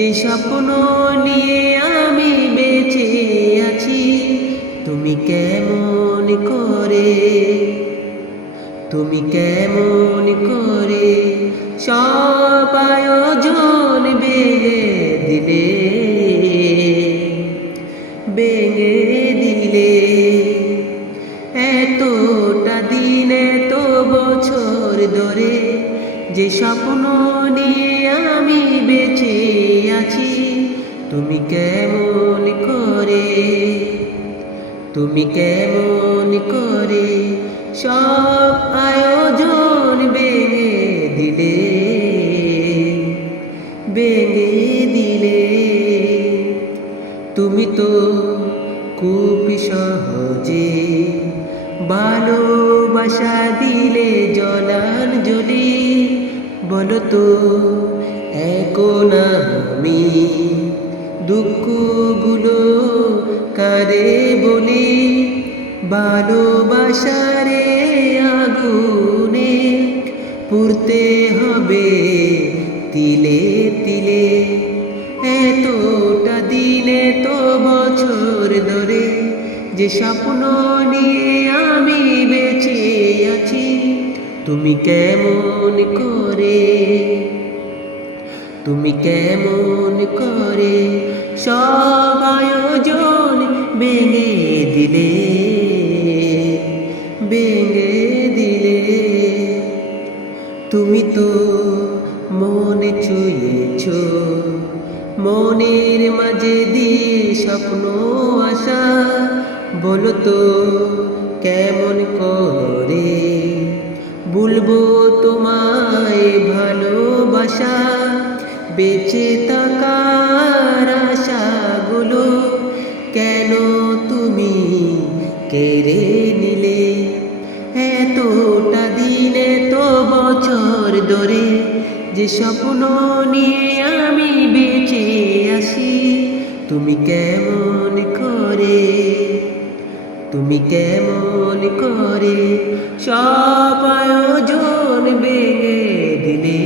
যে স্বপ্ন নিয়ে আমি বেঁচে আছি, তুমি কেমন করে, তুমি কেমন করে সব আয়োজন ভেঙে দিলে। এতটা দিন এত বছর ধরে যে স্বপ্ন নিয়ে আমি বেঁচে আছি, তুমি কেমন করে, তুমি কেমন করে সব আয়োজন ভেঙে দিলে। তুমি তো খুব সহজে ভালোবাসা দিলে জলাঞ্জলি। বলো তো এখন আমি দুঃখগুলো কারে বলি, ভালোবাসারে আগুনে পুড়তে হবে তিলে তিলে। এতটা দিনে তো বছর ধরে যে স্বপ্ন নিয়ে আমি বেঁচে আছি, তুমি কেমন করে, তুমি কেমন করে সব আয়োজন ভেঙে দিলে। তুমি তো মনে ছুঁয়েছ মনের মাঝে দিয়ে স্বপ্ন আশা। বলো তো কেমন করে বলবো তোমায় ভালোবাসা। বেঁচে থাকার আশাগুলো কেন তুমি কেড়ে নিলে। এতটা দিনে তো বছর ধরে যে স্বপ্ন নিয়ে আমি বেঁচে আসি, তুমি কেমন করে, তুমি কেমন করে সব আয়োজন ভেঙে দিলে।